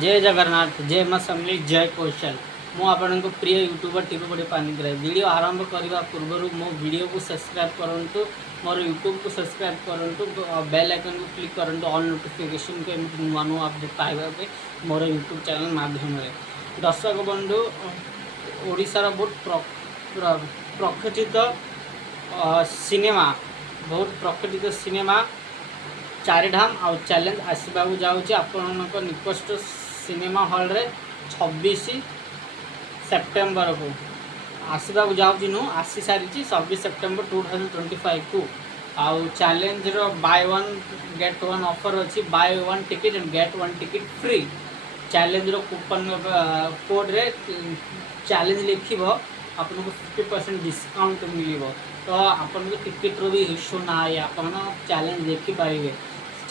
जय जगन्नाथ जय माँ समली जय कौशल मु आपण प्रिय यूट्यूबर टीपी बड़ी पानिग्राही वीडियो आरंभ करने पूर्व मो वीडियो को सब्सक्राइब करूँ मोर यूट्यूब को सब्सक्राइब करूँ बेल आइकन को क्लिक करूँ ऑल नोटिफिकेशन को एमती नुआ नुआ अपडेट पाइबा मोर यूट्यूब चैनल माध्यम दर्शक बंधु ओडिशार बहुत प्रकटित सिनेमा बहुत प्रकटित सिनेमा चारिधाम आउ चैलेंज आसवा जाऊँगी आपण निकट सिनेमा हॉल रे 26 सेप्टेम्बर को आसवा जाऊँगी नु आसी सारी 26 सेप्टेम्बर 2025 को आउ चैलेंज रो buy one get one offer अच्छी buy one ticket and get one ticket free challenge रो कूपन कोड रे चैलेंज लिखिब आपन को 50% डिस्काउंट मिल तो आपन को टिकट रो भी इश्यू ना है आपन चैलेंज देखि पारिबे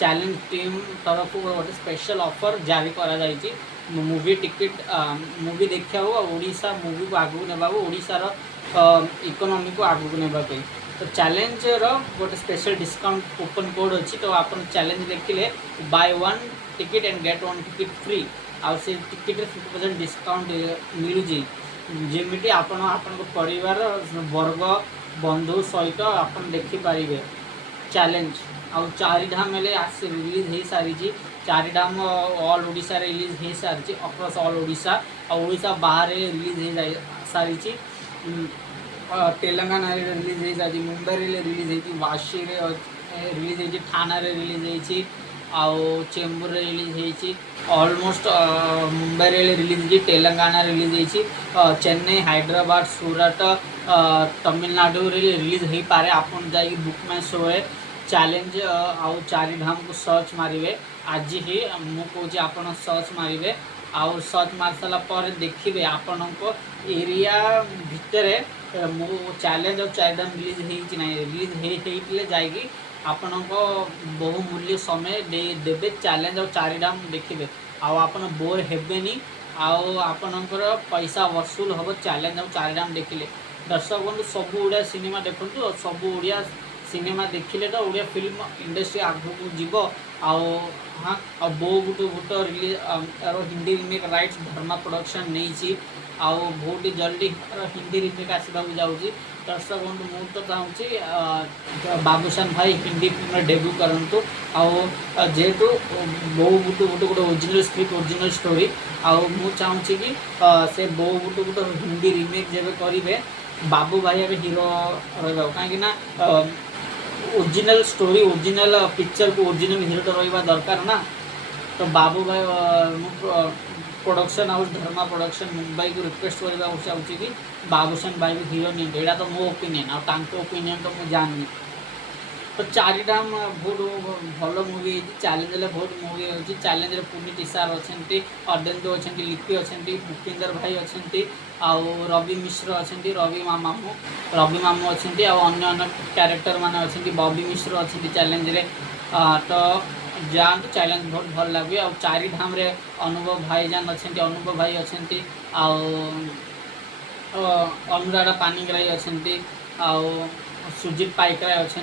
चैलेंज टीम तरफ गोटे स्पेशल ऑफर जारी करा जायछि मूवी टिकट मूवी देखा ओडिशा मूवी को आगू नेबा ओडिशार इकोनॉमी को आगू नेबा तो चैलेंज रो गोटे स्पेशल डिस्काउंट कूपन कोड अच्छी तो आपन चैलेंज देखिले buy one ticket and get one ticket free आ से टिकट 50% डिस्काउंट मिलुजी जेमिति आपन आपन परिवार वर्ग बंधु सहित आपन देखि पारिबे चैलेंज आउ चारिधाम आस रिलीज हो सारी चारिधाम ऑल ओडिशा रिलीज हो सारी अक्रॉस ऑल ओडिशा और ओडिशा बाहर रिलीज हो सारी तेलंगाना रिलीज हो सारी मुंबई रिलीज होती वाशी रिलीज होती थाना रिलीज होती आउ चेंबूर रिलीज होती ऑलमोस्ट मुंबई रिलीज होती तेलंगाना रिलीज होती चेन्नई हैदराबाद सूरत तमिलनाडु रिलीज हो पारे आपन जाई बुक माय शो चैलेंज आउ चारिधाम को सर्च मारे आज ही मुझे आप सर्च मारे आउ सर्च मार सारा देखिए आपण को एरिया भितर मो चैलेंज और चारिधाम रिलीज होना रिलीज होते जाकि आपण को बहुमूल्य समय देवे चैलेंज और चारिधाम देखिए आपन बोर हेबेनी आपणकर पैसा वसूल हम चैलेंज और चारिधाम देखिले दर्शक बंधु सब ओडिया सिनेमा देखु सब ओडिया सिनेमा देखिले तो ओडिया फिल्म इंडस्ट्री आगू जीव हाँ बो गुट गुट रिलीज यार हिंदी रिमेक राइट्स धर्मा प्रोडक्शन नहीं बहुत ही जल्दी हिंदी रिमेक आसवा जाऊँगी दर्शक बंधु मु तो चाहूँगी बाबूशान भाई हिंदी फिल्म डेब्यू करूँ जेहेतु बो गुट गुट गोटे ओरिजिनल स्क्रिप्ट ओरिजिनल स्टोरी आउ चाहूँगी कि से बो गुट गुट हिंदी रिमेक जब करेंगे बाबू भाई अभी हीरो रहा कहीं ओरिजिनल स्टोरी ओरिजिनल पिक्चर को ओरिजिनल हीरो तो रहा दरकार ना तो बाबू भाई प्रोडक्शन हाउस धर्मा प्रोडक्शन मुंबई को रिक्वेस्ट करने चाहूँगी कि बाबूशान भाई भी हीरो नहीं यहाँ तो मो ओपिनियन आउ ओपिनियन तो मुझे जाननी तो चारिधाम बहुत भल मूवी चैलेंज बहुत मूवी होती चैलेंज पुनीत इसार अच्छा अर्धेन्दु अच्छा लिपि अच्छा भूपिंदर भाई अच्छा रवि मिश्र अच्छा रवि मामू अच्छा अन्य क्यारेक्टर मान अच्छा बॉबी मिश्र अच्छा चैलेंज रे तो जातु चैलेंज बहुत भल लगे आ चारिधाम रे अनुभव भाईजान अच्छा अनुभव भाई अच्छा अनुराधा पानिग्राही अच्छा सुजीत पाइकराय अच्छा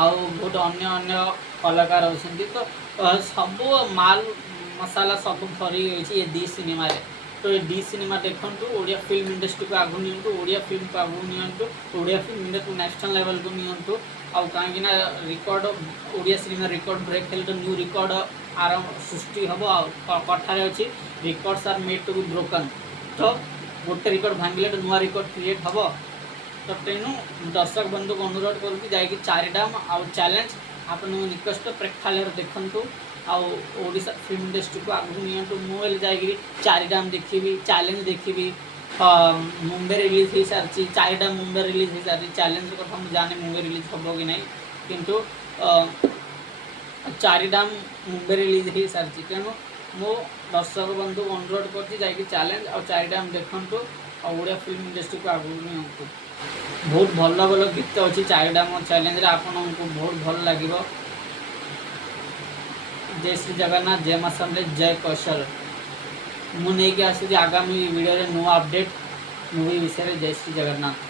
आउ बहुत अन्य अन्य कलाकार अच्छा तो सब माल मसाला सब भरी ये डी सिनेमा रे तो ये डी सिनेमा देखूँ ओडिया फिल्म इंडस्ट्री को आगू नियंतु ओडिया फिल्म को आगू नियंतु Odia film industry national level को नियंतु आउ कहीं record Odia cinema record break हेल्ड तो न्यू रिकॉर्ड आरंभ सृष्टि हम कथार अच्छी records are made to be broken तो गोटे रिकॉर्ड भांगिले तो नुआ रिकॉर्ड क्रिएट हम तो तेणु दर्शक बंधु को अनुरोध करूँ कि चारिधाम आउ चैलेंज आपण निकट प्रेक्षालय देखु आशा फिल्म इंडस्ट्री को आगू नियंतु मुझे जाकि चारिधाम देखी चैलेंज देखी मुंबई रिलीज हो सारी चारिधाम मुंबई रिलीज हो सारी चैलेंज कथा मुझे जाने मुंबई रिलीज हम कि नहीं किंतु चारिधाम मुंबई रिलीज हो सारी तेणु मो दर्शक बंधु को अनुरोध कर चैलेंज और चारिधाम देखु ओडिया फिल्म इंडस्ट्री को आगू नियंतु बहुत भल भल गीत अच्छी चारिधाम चैलेंज आपको बहुत भल लगे जय श्री जगन्नाथ जय माँ समले जय कौशल मुझे आसूँ आगामी वीडियो नुआ अपडेट मूवी विषय जय श्री जगन्नाथ।